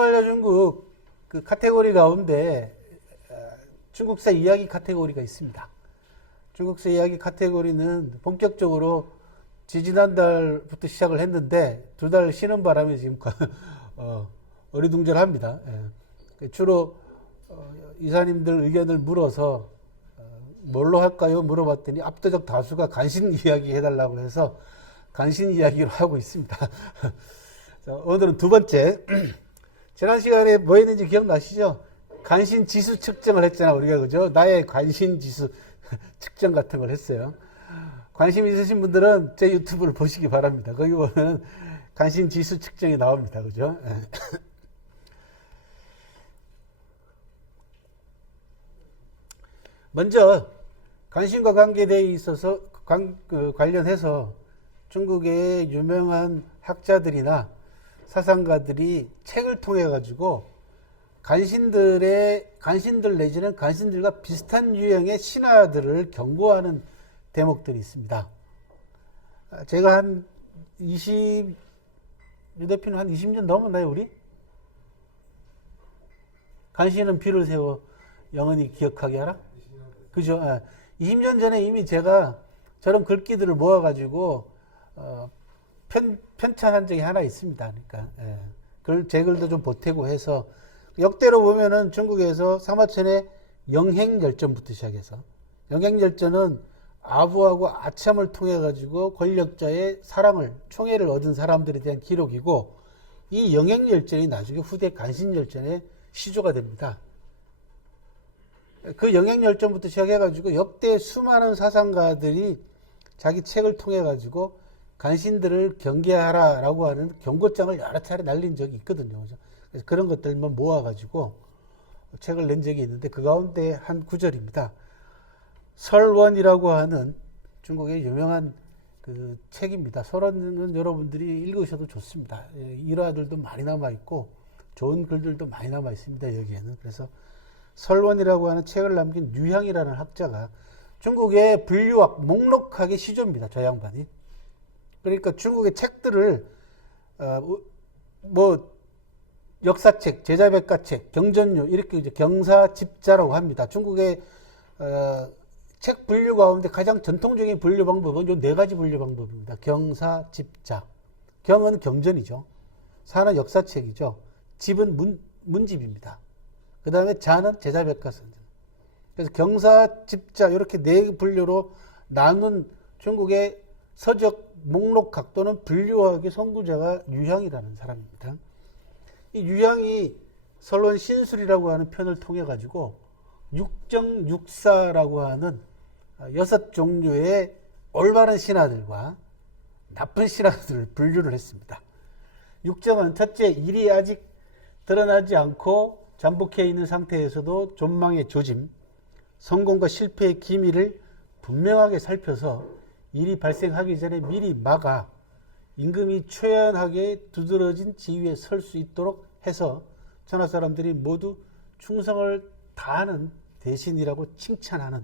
알려준 그 카테고리 가운데 중국사 이야기 카테고리가 있습니다. 중국사 이야기 카테고리는 본격적으로 지지난달부터 시작을 했는데 2달 쉬는 바람에 지금 어리둥절합니다. 예. 주로 이사님들 의견을 물어서 뭘로 할까요? 물어봤더니 압도적 다수가 간신 이야기 해달라고 해서 간신 이야기로 하고 있습니다. 자, 오늘은 두 번째. 지난 시간에 뭐 했는지 기억나시죠? 간신 지수 측정을 했잖아, 우리가. 그죠? 나의 관심 지수 측정 같은 걸 했어요. 관심 있으신 분들은 제 유튜브를 보시기 바랍니다. 거기 보면 관심 지수 측정이 나옵니다. 그죠? 먼저 관심과 관계대에 있어서 관련해서 중국의 유명한 학자들이나 사상가들이 책을 통해 가지고 간신들 내지는 간신들과 비슷한 유형의 신하들을 경고하는 대목들이 있습니다. 제가 한 유 대표는 한 20년 넘었나요, 우리? 간신은 비를 세워 영원히 기억하게 하라? 그죠? 20년 전에 이미 제가 저런 글귀들을 모아가지고, 편찬한 적이 하나 있습니다. 그러니까, 제 글도 좀 보태고 해서, 역대로 보면은 중국에서 사마천의 영행열전부터 시작해서, 영행열전은 아부하고 아참을 통해가지고 권력자의 사랑을, 총애를 얻은 사람들에 대한 기록이고, 이 영행열전이 나중에 후대 간신열전의 시조가 됩니다. 그 영행열전부터 시작해가지고 역대 수많은 사상가들이 자기 책을 통해가지고 간신들을 경계하라라고 하는 경고장을 여러 차례 날린 적이 있거든요. 그래서 그런 것들만 모아가지고 책을 낸 적이 있는데 그 가운데 한 구절입니다. 설원이라고 하는 중국의 유명한 그 책입니다. 설원은 여러분들이 읽으셔도 좋습니다. 일화들도 많이 남아있고 좋은 글들도 많이 남아있습니다. 여기에는. 그래서 설원이라고 하는 책을 남긴 류향이라는 학자가 중국의 분류학 목록학의 시조입니다. 저 양반이. 그러니까 중국의 책들을 역사책, 제자백과책, 경전류 이렇게 이제 경사집자라고 합니다. 중국의 책 분류 가운데 가장 전통적인 분류 방법은 요 4가지 분류 방법입니다. 경사집자. 경은 경전이죠. 사는 역사책이죠. 집은 문집입니다. 그 다음에 자는 제자백과서. 그래서 경사집자 이렇게 4 분류로 나눈 중국의 서적 목록학 또는 분류학의 선구자가 류향이라는 사람입니다. 이 류향이 설원 신술이라고 하는 편을 통해 가지고 육정육사라고 하는 6종류의 올바른 신하들과 나쁜 신하들을 분류를 했습니다. 육정은 첫째, 일이 아직 드러나지 않고 잠복해 있는 상태에서도 존망의 조짐, 성공과 실패의 기미를 분명하게 살펴서 일이 발생하기 전에 미리 막아 임금이 초연하게 두드러진 지위에 설 수 있도록 해서 천하 사람들이 모두 충성을 다하는 대신이라고 칭찬하는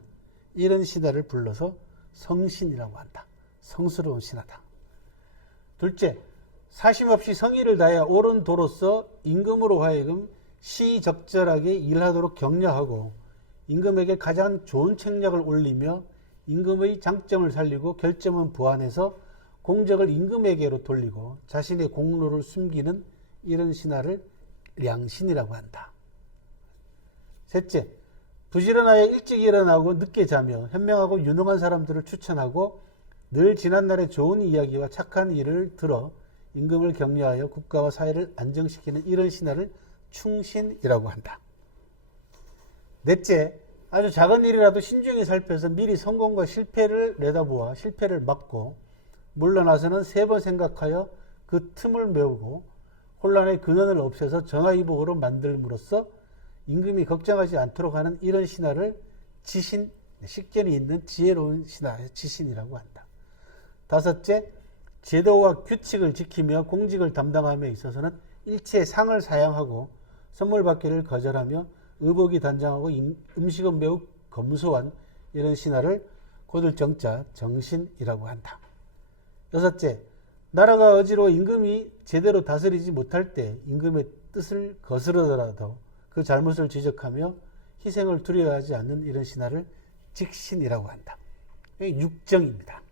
이런 신하를 불러서 성신이라고 한다. 성스러운 신하다. 둘째, 사심없이 성의를 다해 옳은 도로서 임금으로 하여금 시적절하게 일하도록 격려하고 임금에게 가장 좋은 책략을 올리며 임금의 장점을 살리고 결점은 보완해서 공적을 임금에게로 돌리고 자신의 공로를 숨기는 이런 신하를 량신이라고 한다. 셋째, 부지런하여 일찍 일어나고 늦게 자며 현명하고 유능한 사람들을 추천하고 늘 지난날의 좋은 이야기와 착한 일을 들어 임금을 격려하여 국가와 사회를 안정시키는 이런 신하를 충신이라고 한다. 넷째, 아주 작은 일이라도 신중히 살펴서 미리 성공과 실패를 내다보아 실패를 막고 물러나서는 3번 생각하여 그 틈을 메우고 혼란의 근원을 없애서 정화이복으로 만들므로써 임금이 걱정하지 않도록 하는 이런 신하를 지신, 식견이 있는 지혜로운 신하, 지신이라고 한다. 다섯째, 제도와 규칙을 지키며 공직을 담당함에 있어서는 일체 상을 사양하고 선물 받기를 거절하며 의복이 단정하고 음식은 매우 검소한 이런 신하를 고들정자 정신이라고 한다. 여섯째, 나라가 어지러워 임금이 제대로 다스리지 못할 때 임금의 뜻을 거스르더라도 그 잘못을 지적하며 희생을 두려워하지 않는 이런 신하를 직신이라고 한다. 이게 육정입니다.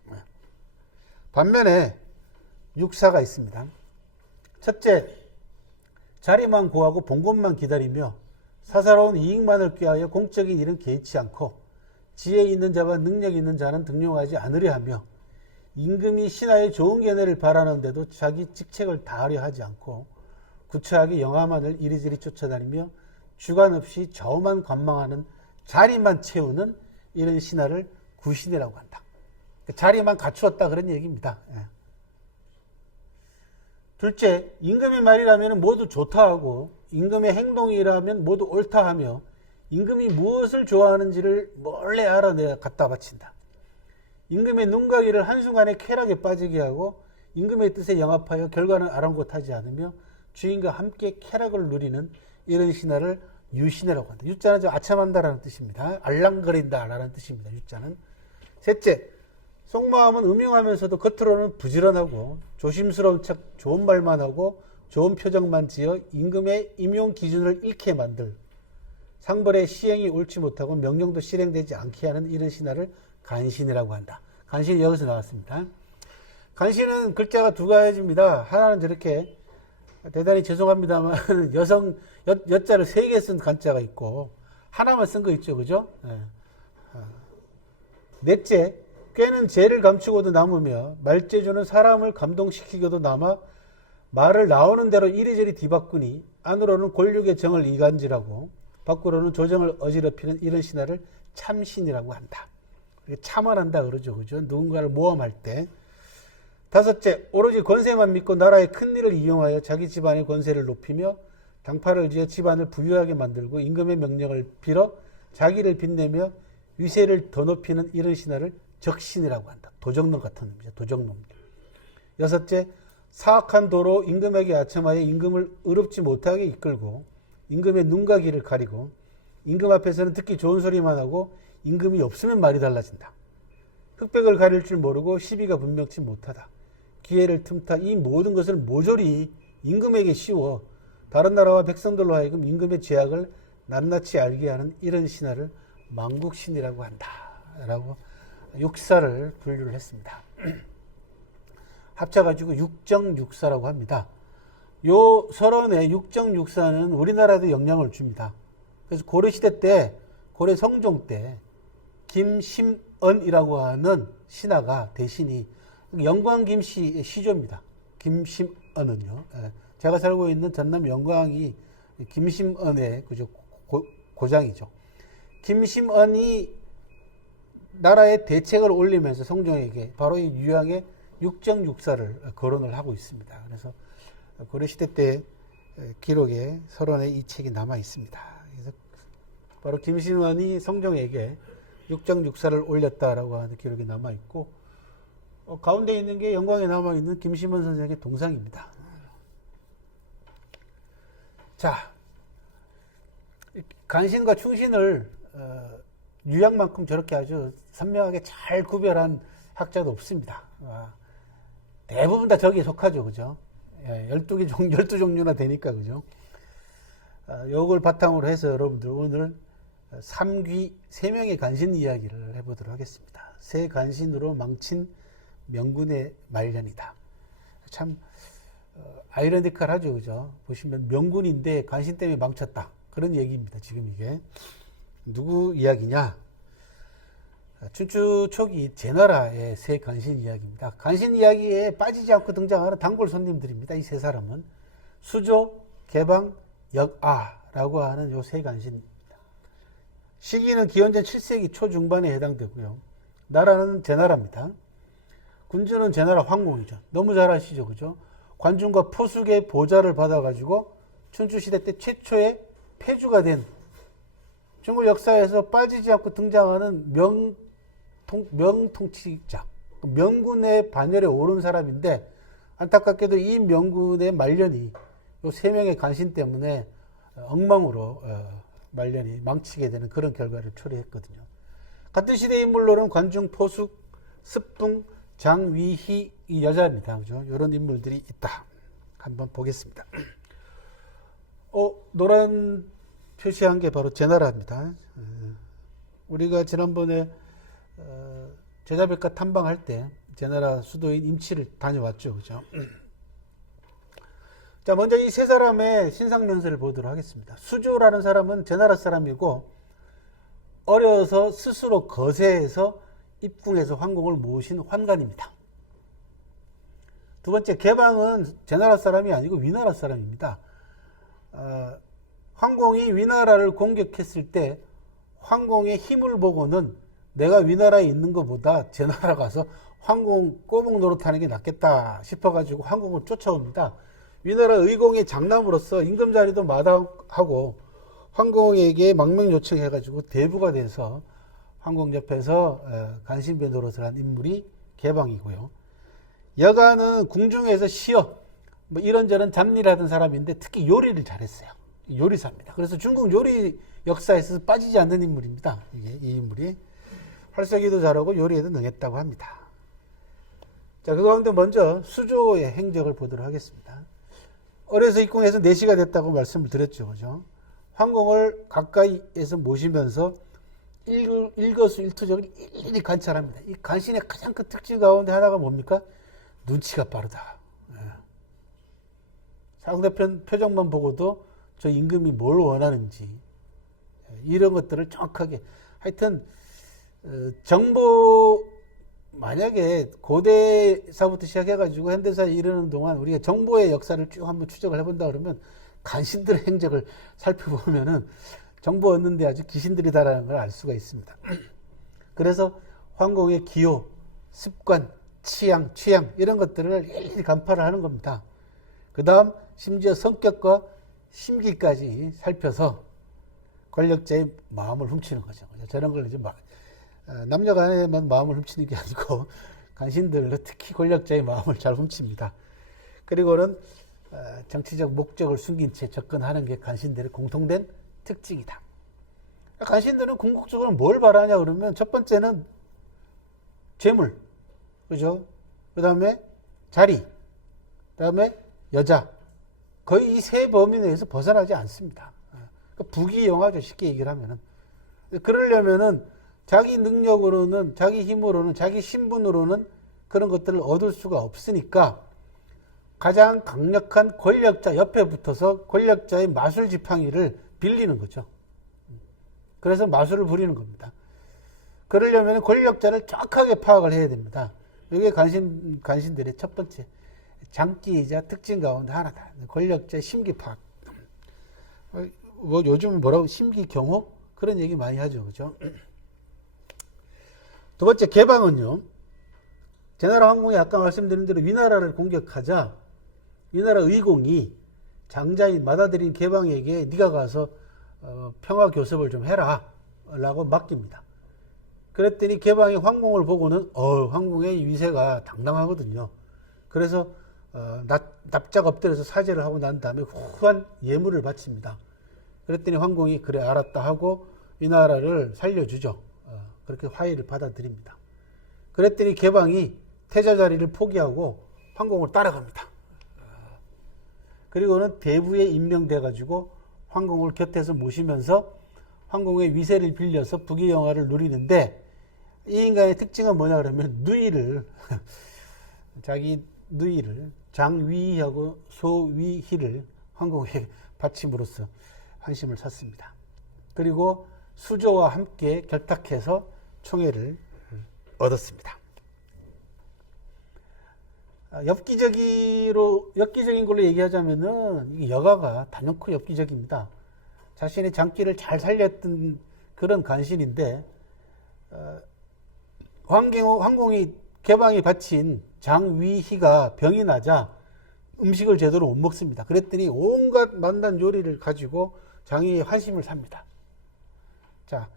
반면에 육사가 있습니다. 첫째, 자리만 구하고 본 것만 기다리며 사사로운 이익만을 꾀하여 공적인 일은 개의치 않고 지혜 있는 자와 능력 있는 자는 등용하지 않으려 하며 임금이 신하의 좋은 견해를 바라는데도 자기 직책을 다하려 하지 않고 구차하게 영화만을 이리저리 쫓아다니며 주관 없이 저만 관망하는 자리만 채우는 이런 신하를 구신이라고 한다. 자리만 갖추었다 그런 얘기입니다. 둘째, 임금의 말이라면 모두 좋다 하고 임금의 행동이라면 모두 옳다 하며 임금이 무엇을 좋아하는지를 몰래 알아내어 갖다 바친다. 임금의 눈과 귀를 한순간에 쾌락에 빠지게 하고 임금의 뜻에 영합하여 결과는 아랑곳하지 않으며 주인과 함께 쾌락을 누리는 이런 신하를 유신이라고 한다. 유자는 아참한다라는 뜻입니다. 알랑거린다라는 뜻입니다. 유자는. 셋째, 속마음은 음흉하면서도 겉으로는 부지런하고 조심스러운 척 좋은 말만 하고 좋은 표정만 지어 임금의 임용 기준을 잃게 만들 상벌의 시행이 옳지 못하고 명령도 실행되지 않게 하는 이런 신하를 간신이라고 한다. 간신이 여기서 나왔습니다. 간신은 글자가 두 가지입니다. 하나는 저렇게 대단히 죄송합니다만 여자를 세 개 쓴 간자가 있고 하나만 쓴 거 있죠. 그죠? 넷째, 꾀는 죄를 감추고도 남으며 말재주는 사람을 감동시키고도 남아 말을 나오는 대로 이리저리 뒤바꾸니 안으로는 권력의 정을 이간질하고 밖으로는 조정을 어지럽히는 이런 신하를 참신이라고 한다. 참언한다 그러죠. 그죠? 누군가를 모함할 때. 다섯째, 오로지 권세만 믿고 나라의 큰 일을 이용하여 자기 집안의 권세를 높이며 당파를 지어 집안을 부유하게 만들고 임금의 명령을 빌어 자기를 빛내며 위세를 더 높이는 이런 신하를 적신이라고 한다. 도적놈 같은 놈이죠. 도적놈. 여섯째, 사악한 도로 임금에게 아첨하여 임금을 의롭지 못하게 이끌고 임금의 눈과 귀를 가리고 임금 앞에서는 듣기 좋은 소리만 하고 임금이 없으면 말이 달라진다. 흑백을 가릴 줄 모르고 시비가 분명치 못하다. 기회를 틈타 이 모든 것을 모조리 임금에게 씌워 다른 나라와 백성들로 하여금 임금의 죄악을 낱낱이 알게 하는 이런 신하를 망국신이라고 한다. 라고 육사를 분류를 했습니다. 합쳐가지고 육정육사라고 합니다. 요 서론의 육정육사는 우리나라에도 영향을 줍니다. 그래서 고려시대 때, 고려 성종 때 김심언이라고 하는 신하가 대신이 영광김씨의 시조입니다. 김심언은요. 제가 살고 있는 전남 영광이 김심언의 고장이죠. 김심언이 나라의 대책을 올리면서 성종에게 바로 이 유양의 육정육사를 거론을 하고 있습니다. 그래서 고려시대 때 기록에 서론에 이 책이 남아 있습니다. 그래서 바로 김심언이 성종에게 육정육사를 올렸다라고 하는 기록이 남아 있고 가운데 있는 게 영광에 남아 있는 김심언 선생의 동상입니다. 자, 간신과 충신을 유양만큼 저렇게 아주 선명하게 잘 구별한 학자도 없습니다. 대부분 다 저기에 속하죠. 그죠? 12종류나 되니까, 그죠? 요걸 바탕으로 해서 여러분들 오늘 삼귀 3명의 간신 이야기를 해보도록 하겠습니다. 새 간신으로 망친 명군의 말년이다. 참, 아이러니컬하죠. 그죠? 보시면 명군인데 간신 때문에 망쳤다. 그런 얘기입니다. 지금 이게. 누구 이야기냐? 춘추 초기 제나라의 새 간신 이야기입니다. 간신 이야기에 빠지지 않고 등장하는 단골 손님들입니다. 이 세 사람은 수조, 개방, 역아라고 하는 요 세 간신입니다. 시기는 기원전 7세기 초중반에 해당되고요. 나라는 제나라입니다. 군주는 제나라 황공이죠. 너무 잘 아시죠, 그죠? 관중과 포숙의 보좌를 받아가지고 춘추시대 때 최초의 폐주가 된 중국 역사에서 빠지지 않고 등장하는 명통치자, 명군의 반열에 오른 사람인데 안타깝게도 이 명군의 말년이 요 3명의 간신 때문에 엉망으로 말년이 망치게 되는 그런 결과를 초래했거든요. 같은 시대 인물로는 관중, 포숙, 습붕, 장위희 이 여자입니다. 그죠? 이런 인물들이 있다. 한번 보겠습니다. 노란 표시한 게 바로 제나라입니다. 우리가 지난번에 제자백과 탐방할 때 제나라 수도인 임치를 다녀왔죠. 그죠? 자, 먼저 이 세 사람의 신상연설을 보도록 하겠습니다. 수조라는 사람은 제나라 사람이고 어려서 스스로 거세해서 입궁해서 황공을 모신 환관입니다. 두 번째, 개방은 제나라 사람이 아니고 위나라 사람입니다. 황공이 위나라를 공격했을 때 황공의 힘을 보고는 내가 위나라에 있는 것보다 제나라 가서 황공 꼬북 노릇하는 게 낫겠다 싶어가지고 황공을 쫓아옵니다. 위나라 의공의 장남으로서 임금자리도 마다하고 황공에게 망명 요청해가지고 대부가 돼서 황공 옆에서 간신배 노릇을 한 인물이 개방이고요. 여가는 궁중에서 시어 뭐 이런저런 잡일을 하던 사람인데 특히 요리를 잘했어요. 요리사입니다. 그래서 중국 요리 역사에서 빠지지 않는 인물입니다. 이 인물이 활쏘기도 잘하고 요리에도 능했다고 합니다. 자, 그 가운데 먼저 수조의 행적을 보도록 하겠습니다. 어려서 입궁해서 4시가 됐다고 말씀을 드렸죠. 그죠? 황공을 가까이에서 모시면서 일거수일투족을 일일이 관찰합니다. 이 간신의 가장 큰 특징 가운데 하나가 뭡니까? 눈치가 빠르다. 상대편 표정만 보고도 저 임금이 뭘 원하는지 이런 것들을 정확하게 하여튼 정보 만약에 고대사부터 시작해가지고 현대사에 이르는 동안 우리가 정보의 역사를 쭉 한번 추적을 해본다 그러면 간신들의 행적을 살펴보면은 정보 얻는데 아주 귀신들이다라는 걸 알 수가 있습니다. 그래서 황공의 기호, 습관, 취향 이런 것들을 일일이 간파를 하는 겁니다. 그 다음 심지어 성격과 심기까지 살펴서 권력자의 마음을 훔치는 거죠. 저런 걸 이제 남녀 간에만 마음을 훔치는 게 아니고 간신들로 특히 권력자의 마음을 잘 훔칩니다. 그리고는 정치적 목적을 숨긴 채 접근하는 게 간신들의 공통된 특징이다. 간신들은 궁극적으로 뭘 바라냐 그러면 첫 번째는 재물, 그죠? 그 다음에 자리, 그 다음에 여자. 거의 이 세 범위 내에서 벗어나지 않습니다. 부귀영화죠, 쉽게 얘기를 하면은. 그러려면은 자기 능력으로는, 자기 힘으로는, 자기 신분으로는 그런 것들을 얻을 수가 없으니까 가장 강력한 권력자 옆에 붙어서 권력자의 마술 지팡이를 빌리는 거죠. 그래서 마술을 부리는 겁니다. 그러려면 권력자를 정확하게 파악을 해야 됩니다. 이게 간신들의 첫 번째 장기이자 특징 가운데 하나다. 권력자의 심기 파악. 뭐 요즘 뭐라고 심기 경호? 그런 얘기 많이 하죠. 그죠? 두 번째, 개방은요. 제나라 황공이 아까 말씀드린 대로 위나라를 공격하자 위나라 의공이 장자인 맏아들인 개방에게 네가 가서 평화 교섭을 좀 해라 라고 맡깁니다. 그랬더니 개방이 황공을 보고는 황공의 위세가 당당하거든요. 그래서 납작 엎드려서 사죄를 하고 난 다음에 후한 예물을 바칩니다. 그랬더니 황공이 그래 알았다 하고 위나라를 살려주죠. 그렇게 화해를 받아들입니다. 그랬더니 개방이 태자 자리를 포기하고 황공을 따라갑니다. 그리고는 대부에 임명돼 가지고 황공을 곁에서 모시면서 황공의 위세를 빌려서 부귀영화를 누리는데 이 인간의 특징은 뭐냐 그러면 누이를 자기 누이를 장위하고 소위희를 황공에게 바침으로써 환심을 샀습니다. 그리고 수조와 함께 결탁해서 총애를 얻었습니다. 엽기적인 걸로 얘기하자면은 여가가 단연코 엽기적입니다. 자신의 장기를 잘 살렸던 그런 간신인데 황공이 개방이 바친 장위희가 병이 나자 음식을 제대로 못 먹습니다. 그랬더니 온갖 만난 요리를 가지고 장위의 환심을 삽니다. 자,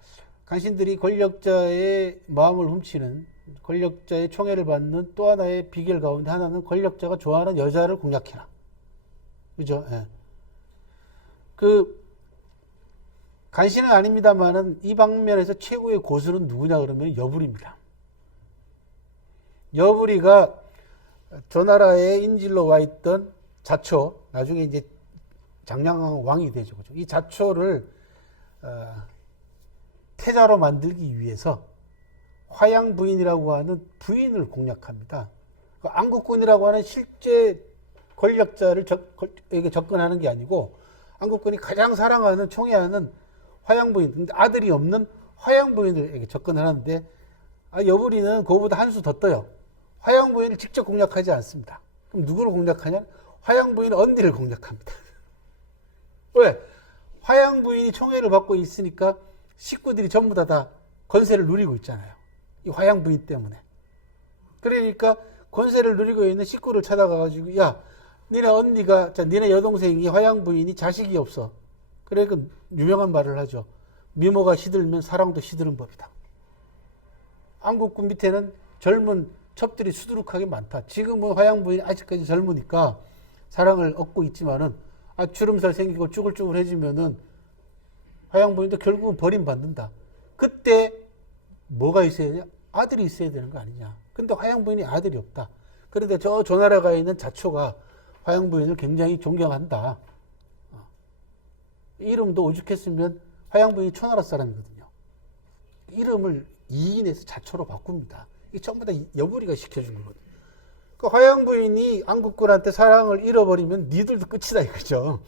간신들이 권력자의 마음을 훔치는 권력자의 총애를 받는 또 하나의 비결 가운데 하나는 권력자가 좋아하는 여자를 공략해라. 그죠? 예. 간신은 아닙니다만은 이 방면에서 최고의 고수는 누구냐 그러면 여불입니다. 여불이가 저 나라의 인질로 와 있던 자초, 나중에 이제 장량한 왕이 되죠. 그죠? 이 자초를 태자로 만들기 위해서 화양 부인이라고 하는 부인을 공략합니다. 그 안국군이라고 하는 실제 권력자를 에게 접근하는 게 아니고 안국군이 가장 사랑하는 총애하는 화양 부인, 근데 아들이 없는 화양 부인에게 접근을 하는데 여부리는 그거보다 한 수 더 떠요. 화양 부인을 직접 공략하지 않습니다. 그럼 누구를 공략하냐? 화양 부인 언니를 공략합니다. 왜? 화양 부인이 총애를 받고 있으니까 식구들이 전부 다 권세를 누리고 있잖아요. 이 화양 부인 때문에. 그러니까 권세를 누리고 있는 식구를 찾아가가지고 야, 니네 여동생이 화양 부인이 자식이 없어. 그러니까 유명한 말을 하죠. 미모가 시들면 사랑도 시드는 법이다. 안국군 밑에는 젊은 첩들이 수두룩하게 많다. 지금은 화양 부인이 아직까지 젊으니까 사랑을 얻고 있지만은 주름살 생기고 쭈글쭈글해지면은 화양 부인도 결국은 버림받는다. 그때 뭐가 있어야 되냐? 아들이 있어야 되는 거 아니냐. 근데 화양 부인이 아들이 없다. 그런데 저 조나라가 있는 자초가 화양 부인을 굉장히 존경한다. 이름도 오죽했으면 화양 부인이 초나라 사람이거든요. 이름을 이인에서 자초로 바꿉니다. 이 전부 다 여부리가 시켜준 거거든요. 그 화양 부인이 안국군한테 사랑을 잃어버리면 니들도 끝이다 이거죠.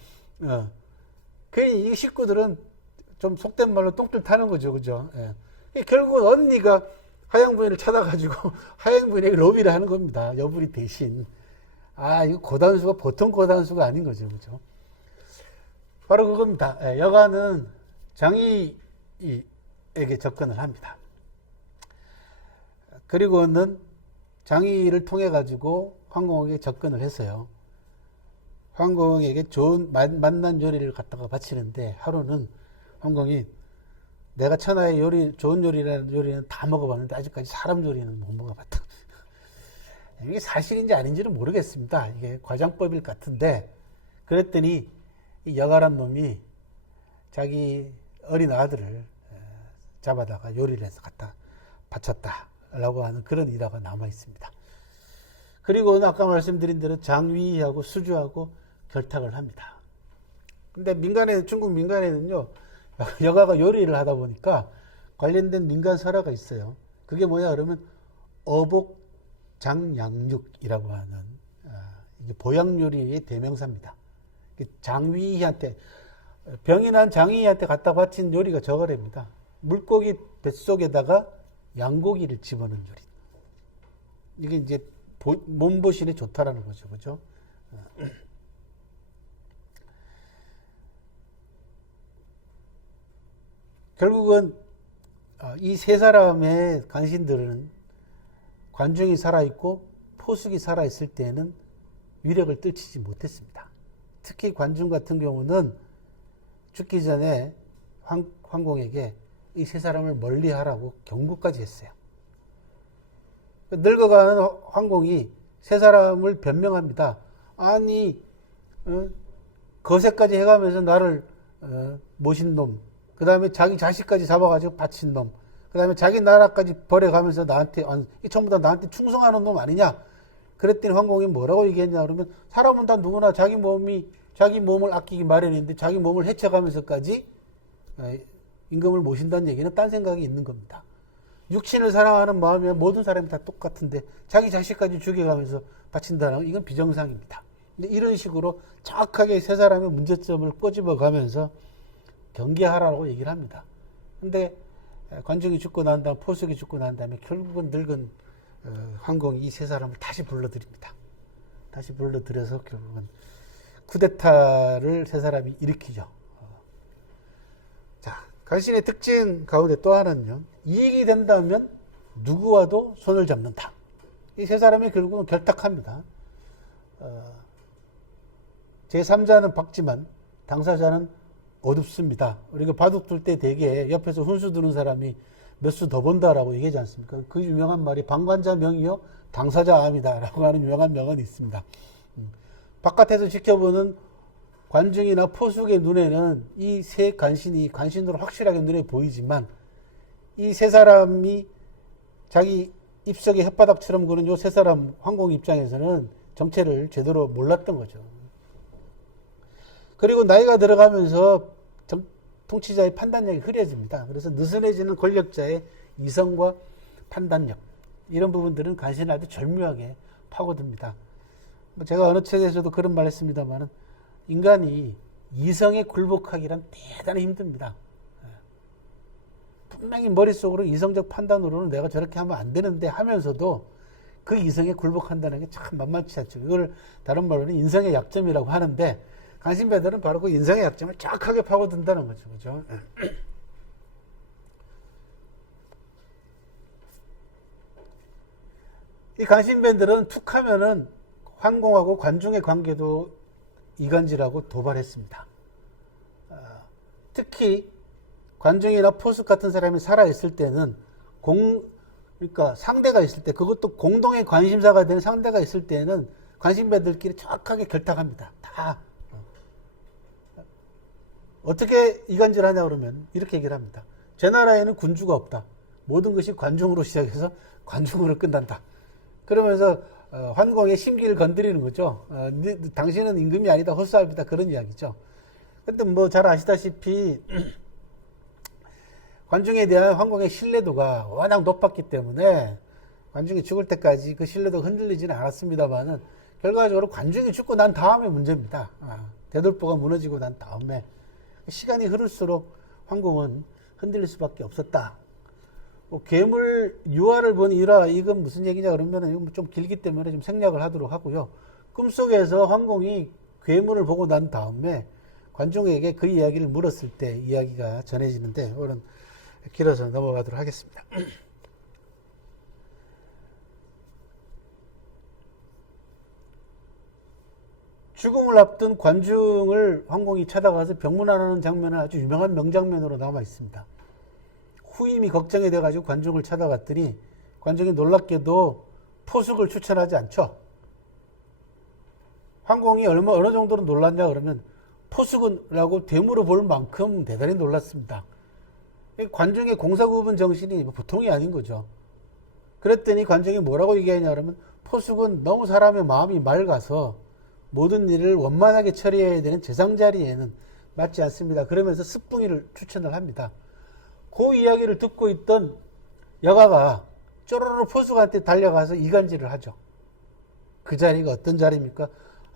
괜히 이 식구들은 좀 속된 말로 똥줄 타는 거죠, 그죠? 결국은 언니가 화양 부인을 찾아가지고 화양 부인에게 로비를 하는 겁니다. 여부리 대신. 이거 고단수가 보통 고단수가 아닌 거죠, 그죠? 바로 그겁니다. 여가는 장희에게 접근을 합니다. 그리고는 장희를 통해 가지고 황공에게 접근을 했어요. 황공에게 좋은 맛난 요리를 갖다가 바치는데 하루는 황공이 내가 천하의 좋은 요리라는 요리는 다 먹어봤는데 아직까지 사람 요리는 못 먹어봤다. 이게 사실인지 아닌지는 모르겠습니다. 이게 과장법일 같은데 그랬더니 이 여가란 놈이 자기 어린 아들을 잡아다가 요리를 해서 갖다 바쳤다라고 하는 그런 일화가 남아 있습니다. 그리고는 아까 말씀드린 대로 장위하고 수주하고 결탁을 합니다. 근데 중국 민간에는요, 여가가 요리를 하다 보니까 관련된 민간 설화가 있어요. 그게 뭐냐 그러면 어복장양육이라고 하는 이게 보양 요리의 대명사입니다. 장위한테 병이 난 장위한테 갖다 바친 요리가 저거랍니다. 물고기 뱃속에다가 양고기를 집어넣은 요리. 이게 이제 몸보신에 좋다라는 거죠, 그죠? 결국은 이 세 사람의 간신들은 관중이 살아있고 포숙이 살아있을 때에는 위력을 떨치지 못했습니다. 특히 관중 같은 경우는 죽기 전에 황공에게 이 세 사람을 멀리하라고 경고까지 했어요. 늙어가는 황공이 세 사람을 변명합니다. 아니 거세까지 해가면서 나를 모신 놈, 그 다음에 자기 자식까지 잡아가지고 바친 놈, 그 다음에 자기 나라까지 버려가면서 나한테 전부 다 나한테 충성하는 놈 아니냐. 그랬더니 황공이 뭐라고 얘기했냐 그러면 사람은 다 누구나 자기 몸을 아끼기 마련인데 자기 몸을 해쳐가면서까지 임금을 모신다는 얘기는 딴 생각이 있는 겁니다. 육신을 사랑하는 마음이면 모든 사람이 다 똑같은데 자기 자식까지 죽여가면서 바친다는 건 이건 비정상입니다. 근데 이런 식으로 정확하게 세 사람의 문제점을 꼬집어가면서 경계하라고 얘기를 합니다. 근데 관중이 죽고 난 다음, 포숙이 죽고 난 다음에 결국은 늙은 황공이 이 세 사람을 다시 불러들입니다. 다시 불러들여서 결국은 쿠데타를 세 사람이 일으키죠. 자, 간신의 특징 가운데 또 하나는요, 이익이 된다면 누구와도 손을 잡는다. 이 세 사람이 결국은 결탁합니다. 제3자는 박지만 당사자는 어둡습니다. 우리가 바둑 둘 때 되게 옆에서 훈수 두는 사람이 몇 수 더 본다라고 얘기하지 않습니까? 그 유명한 말이 방관자 명이요 당사자 암이다라고 하는 유명한 명언이 있습니다. 바깥에서 지켜보는 관중이나 포숙의 눈에는 이 세 간신으로 확실하게 눈에 보이지만 이 세 사람이 자기 입속에 혓바닥처럼 구는 요 세 사람 황공 입장에서는 정체를 제대로 몰랐던 거죠. 그리고 나이가 들어가면서 통치자의 판단력이 흐려집니다. 그래서 느슨해지는 권력자의 이성과 판단력, 이런 부분들은 간신을 아주 절묘하게 파고듭니다. 제가 어느 책에서도 그런 말 했습니다만, 인간이 이성에 굴복하기란 대단히 힘듭니다. 분명히 머릿속으로 이성적 판단으로는 내가 저렇게 하면 안 되는데 하면서도 그 이성에 굴복한다는 게 참 만만치 않죠. 이걸 다른 말로는 인성의 약점이라고 하는데, 간신배들은 바로 그 인성의 약점을 정확하게 파고든다는 거죠. 그죠? 이 간신배들은 툭 하면은 황공하고 관중의 관계도 이간질하고 도발했습니다. 특히 관중이나 포숙 같은 사람이 살아있을 때는 그러니까 상대가 있을 때, 그것도 공동의 관심사가 되는 상대가 있을 때는 관심배들끼리 정확하게 결탁합니다. 다. 어떻게 이간질하냐 그러면 이렇게 얘기를 합니다. 제 나라에는 군주가 없다. 모든 것이 관중으로 시작해서 관중으로 끝난다. 그러면서 환공의 심기를 건드리는 거죠. 당신은 임금이 아니다, 헛수합이다, 그런 이야기죠. 근데 뭐 잘 아시다시피 관중에 대한 황공의 신뢰도가 워낙 높았기 때문에 관중이 죽을 때까지 그 신뢰도가 흔들리지는 않았습니다만은, 결과적으로 관중이 죽고 난 다음에 문제입니다. 대돌보가 무너지고 난 다음에 시간이 흐를수록 황공은 흔들릴 수밖에 없었다. 괴물 유화를 본 일화, 이건 무슨 얘기냐 그러면 이건 좀 길기 때문에 좀 생략을 하도록 하고요. 꿈속에서 황공이 괴물을 보고 난 다음에 관중에게 그 이야기를 물었을 때 이야기가 전해지는데, 오늘 길어서 넘어가도록 하겠습니다. 죽음을 앞둔 관중을 황공이 찾아가서 병문안하는 장면은 아주 유명한 명장면으로 남아 있습니다. 후임이 걱정이 돼가지고 관중을 찾아갔더니 관중이 놀랍게도 포숙을 추천하지 않죠. 황공이 어느 정도로 놀랐냐 그러면, 포숙은 라고 되물어 볼 만큼 대단히 놀랐습니다. 관중의 공사구분 정신이 보통이 아닌 거죠. 그랬더니 관중이 뭐라고 얘기하냐 그러면, 포숙은 너무 사람의 마음이 맑아서 모든 일을 원만하게 처리해야 되는 제상자리에는 맞지 않습니다. 그러면서 습붕이를 추천을 합니다. 그 이야기를 듣고 있던 여가가 쪼로로 포숙한테 달려가서 이간질을 하죠. 그 자리가 어떤 자리입니까?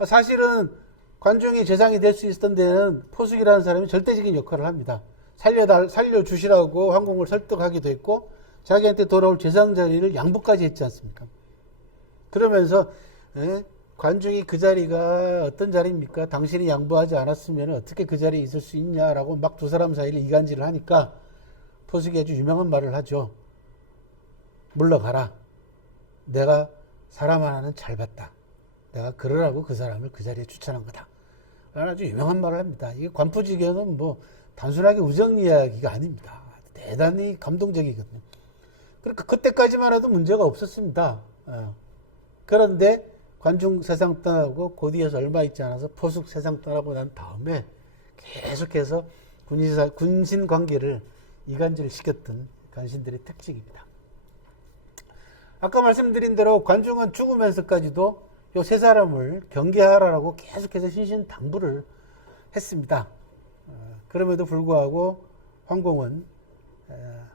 사실은 관중이 재상이 될 수 있었던 데는 포숙이라는 사람이 절대적인 역할을 합니다. 살려주시라고 황공을 설득하기도 했고, 자기한테 돌아올 재상 자리를 양보까지 했지 않습니까? 그러면서 관중이 그 자리가 어떤 자리입니까? 당신이 양보하지 않았으면 어떻게 그 자리에 있을 수 있냐라고 막 두 사람 사이를 이간질을 하니까, 포숙이 아주 유명한 말을 하죠. 물러가라. 내가 사람 하나는 잘 봤다. 내가 그러라고 그 사람을 그 자리에 추천한 거다. 라는 아주 유명한 말을 합니다. 이게 관푸지교는 뭐 단순하게 우정 이야기가 아닙니다. 대단히 감동적이거든요. 그러니까 그때까지만 해도 문제가 없었습니다. 그런데 관중 세상 떠나고 곧이어서 얼마 있지 않아서 포숙 세상 떠나고 난 다음에 계속해서 군신 관계를 이간질 시켰던 간신들의 특징입니다. 아까 말씀드린 대로 관중은 죽으면서까지도 요 세 사람을 경계하라고 계속해서 신신당부를 했습니다. 그럼에도 불구하고 황공은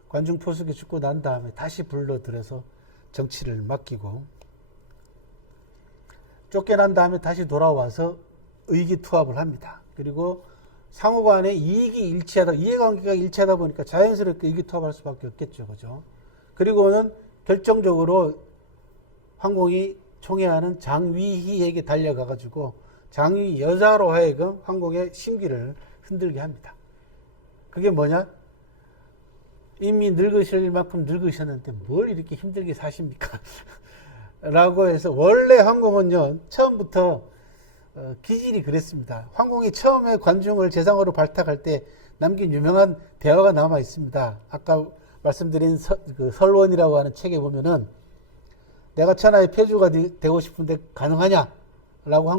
관중 포숙이 죽고 난 다음에 다시 불러들여서 정치를 맡기고, 쫓겨난 다음에 다시 돌아와서 의기투합을 합니다. 그리고 상호간에 이익이 일치하다, 이해관계가 일치하다 보니까 자연스럽게 의기투합할 수밖에 없겠죠. 그죠? 그리고는 결정적으로 황공이 총애하는 장위희에게 달려가가지고 장위 여자로 하여금 황공의 심기를 흔들게 합니다. 그게 뭐냐? 이미 늙으실 만큼 늙으셨는데 뭘 이렇게 힘들게 사십니까? 라고 해서, 원래 황공은요, 처음부터 기질이 그랬습니다. 황공이 처음에 관중을 재상으로 발탁할 때 남긴 유명한 대화가 남아 있습니다. 아까 말씀드린 설원이라고 하는 책에 보면은, 내가 천하의 폐주가 되고 싶은데 가능하냐? 라고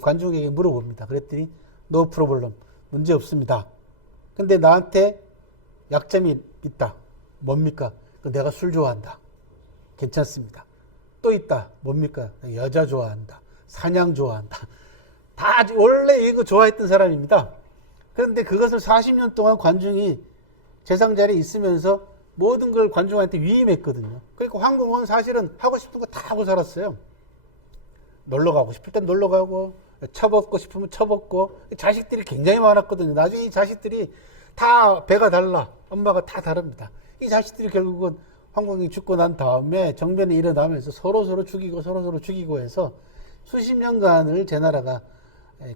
관중에게 물어봅니다. 그랬더니 no problem, 문제 없습니다. 근데 나한테 약점이 있다. 뭡니까? 내가 술 좋아한다. 괜찮습니다. 또 있다. 뭡니까? 여자 좋아한다. 사냥 좋아한다. 다 원래 이거 좋아했던 사람입니다. 그런데 그것을 40년 동안 관중이 재상 자리에 있으면서 모든 걸 관중한테 위임했거든요. 그러니까 황공은 사실은 하고 싶은 거 다 하고 살았어요. 놀러 가고 싶을 땐 놀러 가고, 쳐먹고 싶으면 쳐먹고, 자식들이 굉장히 많았거든요. 나중에 이 자식들이 다 배가 달라. 엄마가 다 다릅니다. 이 자식들이 결국은 황공이 죽고 난 다음에 정변이 일어나면서 서로서로 죽이고 서로서로 죽이고 해서 수십 년간을 제 나라가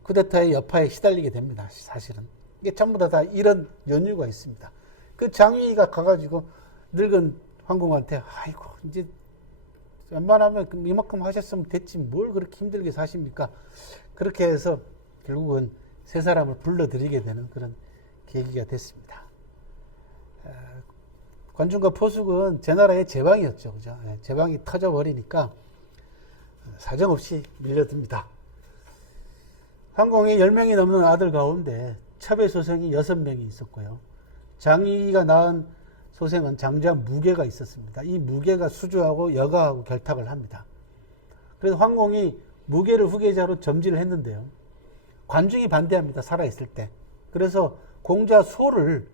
쿠데타의 여파에 시달리게 됩니다. 사실은. 이게 전부 다 이런 연유가 있습니다. 그 장위가 가가지고 늙은 황공한테 아이고 이제 웬만하면 이만큼 하셨으면 됐지 뭘 그렇게 힘들게 사십니까? 그렇게 해서 결국은 세 사람을 불러들이게 되는 그런 계기가 됐습니다. 관중과 포숙은 제 나라의 제방이었죠. 그죠? 제방이 터져버리니까 사정없이 밀려듭니다. 황공의 10명이 넘는 아들 가운데 첩의 소생이 6명이 있었고요. 장위가 낳은 소생은 장자 무계가 있었습니다. 이 무계가 수주하고 여가하고 결탁을 합니다. 그래서 황공이 무계를 후계자로 점지를 했는데요. 관중이 반대합니다. 살아있을 때. 그래서 공자 소를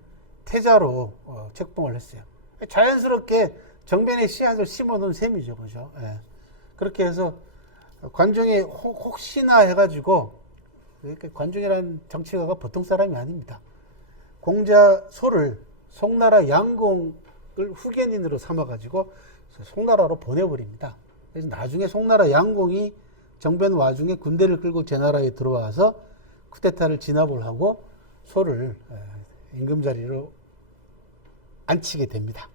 태자로 책봉을 했어요. 자연스럽게 정변의 씨앗을 심어놓은 셈이죠. 그죠? 예. 그렇게 해서 관중이 혹시나 해가지고 관중이라는 정치가가 보통 사람이 아닙니다. 공자 소를 송나라 양공을 후견인으로 삼아가지고 송나라로 보내버립니다. 그래서 나중에 송나라 양공이 정변 와중에 군대를 끌고 제 나라에 들어와서 쿠데타를 진압을 하고 소를 임금자리로 앉히게 됩니다.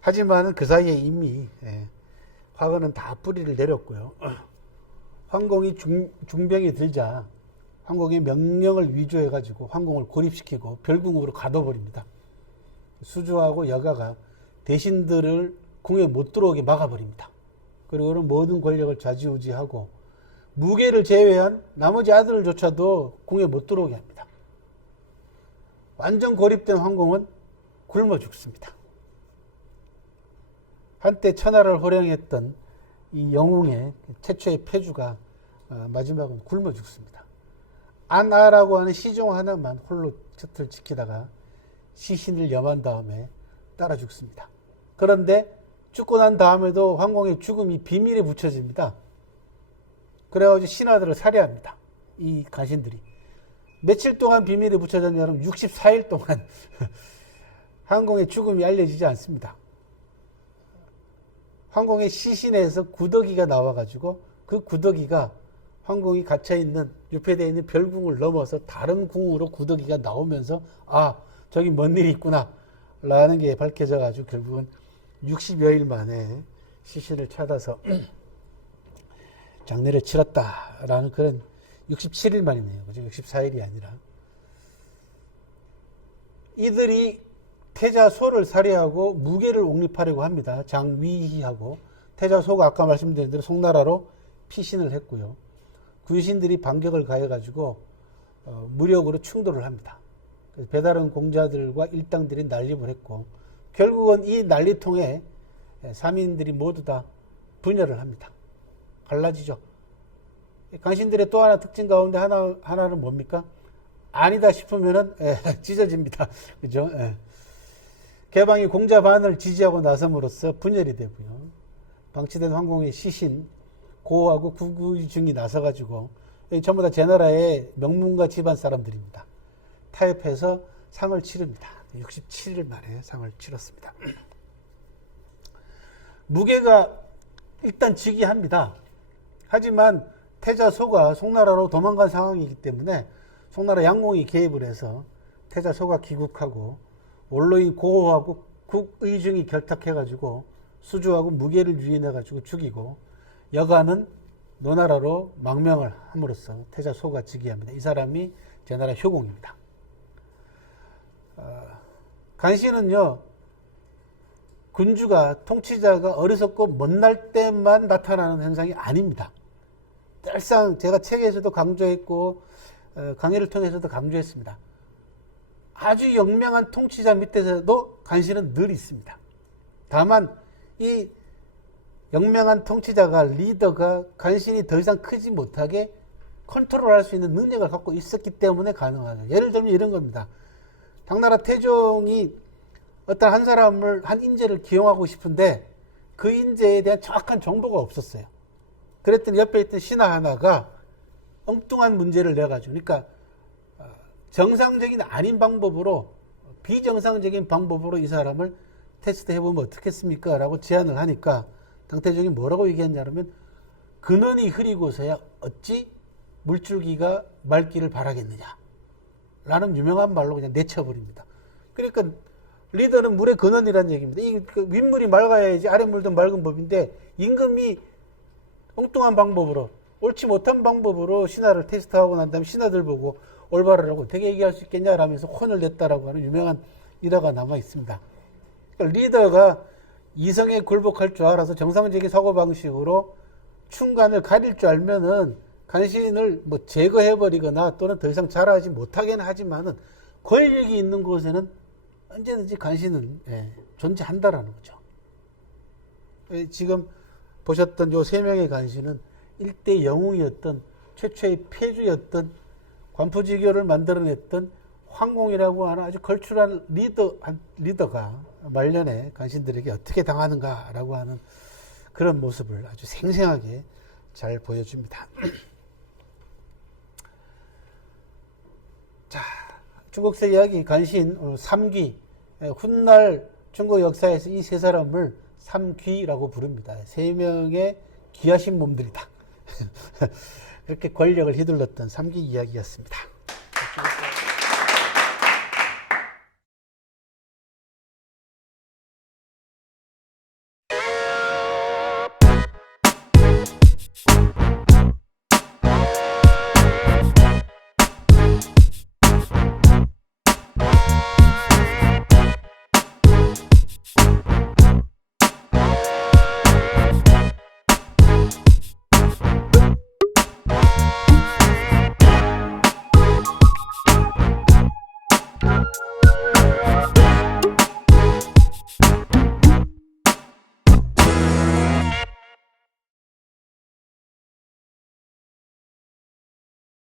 하지만 그 사이에 이미 화가는 다 뿌리를 내렸고요. 황공이 중병이 들자 황공의 명령을 위조해가지고 황공을 고립시키고 별궁으로 가둬버립니다. 수주하고 여가가 대신들을 궁에 못 들어오게 막아버립니다. 그리고는 모든 권력을 좌지우지하고 무계를 제외한 나머지 아들조차도 궁에 못 들어오게 합니다. 완전 고립된 황공은 굶어 죽습니다. 한때 천하를 호령했던 이 영웅의 최초의 폐주가 마지막은 굶어 죽습니다. 안아라고 하는 시종 하나만 홀로 곁을 지키다가 시신을 염한 다음에 따라 죽습니다. 그런데 죽고 난 다음에도 황공의 죽음이 비밀에 붙여집니다. 그래가지고 신하들을 살해합니다. 이 간신들이. 며칠 동안 비밀에 붙여졌냐면 64일 동안 황공의 죽음이 알려지지 않습니다. 황공의 시신에서 구더기가 나와가지고 그 구더기가 황공이 갇혀있는 유폐되어 있는 별궁을 넘어서 다른 궁으로 구더기가 나오면서 아 저기 뭔 일이 있구나 라는 게 밝혀져 가지고 결국은 60여일 만에 시신을 찾아서 장례를 치렀다라는 그런 67일 만이네요. 그죠? 64일이 아니라. 이들이 태자소를 살해하고 무계를 옹립하려고 합니다. 장위희하고 태자소가 아까 말씀드린 대로 송나라로 피신을 했고요. 군신들이 반격을 가해가지고 무력으로 충돌을 합니다. 배다른 공자들과 일당들이 난립을 했고 결국은 이 난리통에 사민들이 모두 다 분열을 합니다. 갈라지죠. 간신들의 또 하나 특징 가운데 하나는 뭡니까? 아니다 싶으면은 찢어집니다. 그죠? 개방이 공자 반을 지지하고 나섬으로써 분열이 되고요. 방치된 황공의 시신 고하고 구구중이 나서가지고 전부 다 제 나라의 명문가 집안 사람들입니다. 타협해서 상을 치릅니다. 67일 만에 상을 치렀습니다. 무계가 일단 즉위합니다. 하지만 태자소가 송나라로 도망간 상황이기 때문에 송나라 양공이 개입을 해서 태자소가 귀국하고 원로인 고호하고 국의중이 결탁해가지고 수주하고 무계를 유인해가지고 죽이고 여가는 노나라로 망명을 함으로써 태자소가 즉위합니다. 이 사람이 제 나라 효공입니다. 간신은요 군주가 통치자가 어리석고 못날 때만 나타나는 현상이 아닙니다. 늘상 제가 책에서도 강조했고 강의를 통해서도 강조했습니다. 아주 영명한 통치자 밑에서도 간신은 늘 있습니다. 다만 이 영명한 통치자가 리더가 간신이 더 이상 크지 못하게 컨트롤할 수 있는 능력을 갖고 있었기 때문에 가능하죠. 예를 들면 이런 겁니다. 당나라 태종이 어떤 한 사람을, 한 인재를 기용하고 싶은데 그 인재에 대한 정확한 정보가 없었어요. 그랬더니 옆에 있던 신하 하나가 엉뚱한 문제를 내가지고, 그러니까 정상적인 아닌 방법으로, 비정상적인 방법으로 이 사람을 테스트 해보면 어떻겠습니까? 라고 제안을 하니까 당태종이 뭐라고 얘기했냐면, 근원이 흐리고서야 어찌 물줄기가 맑기를 바라겠느냐 라는 유명한 말로 그냥 내쳐버립니다. 그러니까 리더는 물의 근원이라는 얘기입니다. 이 윗물이 맑아야지 아랫물도 맑은 법인데, 임금이 엉뚱한 방법으로, 옳지 못한 방법으로 신하를 테스트하고 난 다음에 신하들 보고 올바르라고 어떻게 얘기할 수 있겠냐라면서 혼을 냈다라고 하는 유명한 일화가 남아 있습니다. 그러니까 리더가 이성에 굴복할 줄 알아서 정상적인 사고방식으로 충간을 가릴 줄 알면은 간신을 뭐 제거해버리거나 또는 더 이상 자라지 못하게는 하지만은 권력이 있는 곳에는 언제든지 간신은 존재한다라는 거죠. 지금 보셨던 요 세 명의 간신은 일대 영웅이었던, 최초의 폐주였던, 관푸지교를 만들어냈던 황공이라고 하는 아주 걸출한 리더가 말년에 간신들에게 어떻게 당하는가라고 하는 그런 모습을 아주 생생하게 잘 보여줍니다. 자, 중국사 이야기 간신 3귀, 훗날 중국 역사에서 이 세 사람을 3귀라고 부릅니다. 3명의 귀하신 몸들이다. 그렇게 권력을 휘둘렀던 3귀 이야기였습니다.